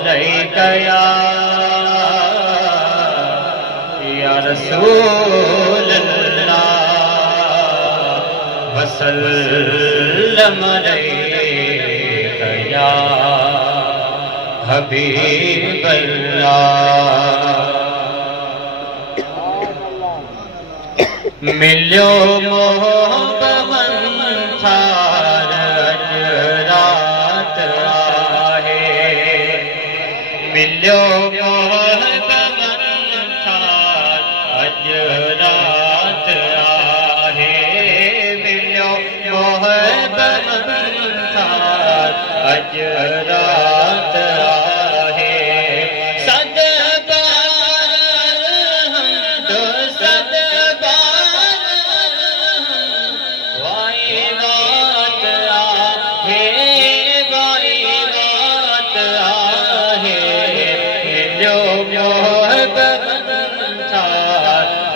अलैका या रसूल अल्लाह वसल्लम अलैका या हबीब अल्लाह। मिलियो मोहब्बत थार रात आहे, मिलियो मोहब्बत थार अज रात आहे, मिलियो मोहब्बत थार अज रात आहे।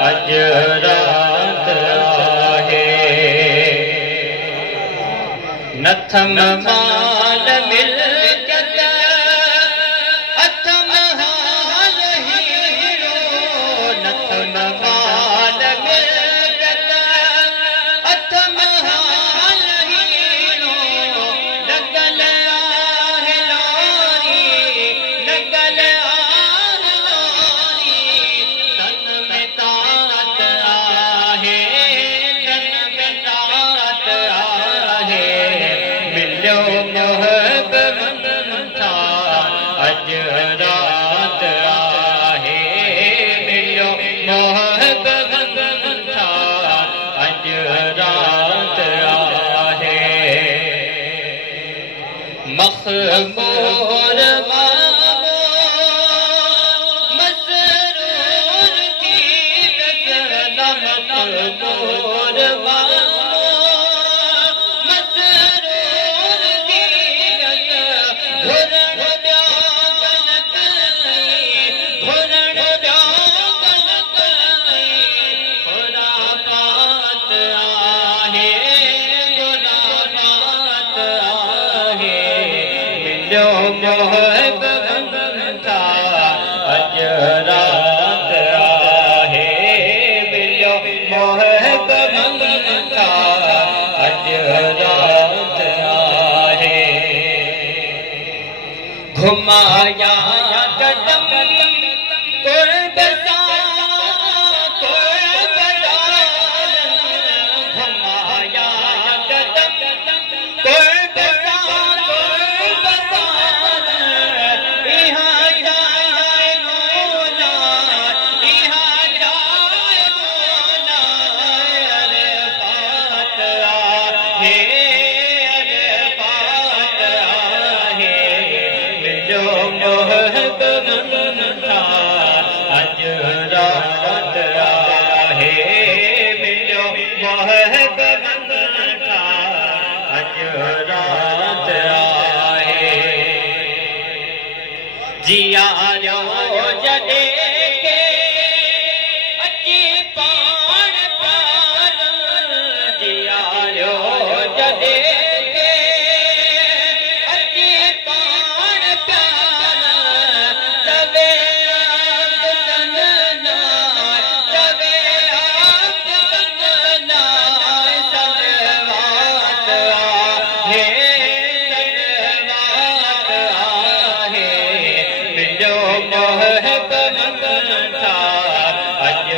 अज रात आहे, नथम माल मिलकत अथम हाल हीरो, नथम माल मिलकत अथम हाल हीरो, लगल आहे लारी, लगल आहे लारी, तन में तात आहे, तन में तात आहे, मिलियो मोहब्बत थार अज रात आहे, मिलियो मोहब्बत थार अज रात आहे। मखमूर मसरूर की नज़र, मखमूर मसरूर की नज़र, घुरण प्या गलत घुरण प्या गलत खुराफात आहे, खुराफात आहे, मिलियो मोहब्बत थार अज रात आहे, मिलियो मोहब्बत थार अज रात आहे। घुमाया कदम कुर्बता कुर्बदार, घुमाया कदम कुर्बता कुर्बदार, यहाँ जाए मौला, यहाँ जाए मौला, अरफात आहे, अरफात आहे, मिलियो मोहब्बत थार अज रात आहे, मिलियो मोहब्बत थार अज रात आहे। जियारो जॾे के अची पाण पाण, जियारो जॾे के अची पाण पाण, तवे आप तन नाय, तवे आप तन नाय, सलवात आहे, सलवात आहे, मिलियो मोहब्बत थार अज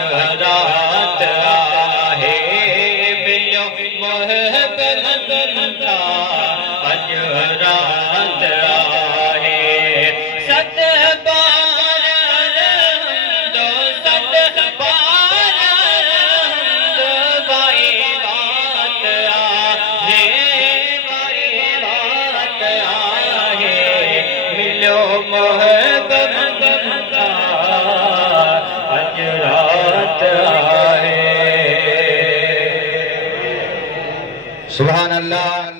रात आहे, मिलियो मोहब्बत थार अज रात आहे। सत बार दो सत बार दो बाई बात आहे, बाई बात आहे, मिलियो मोहब्बत थार अज रात आहे। सुभान अल्लाह।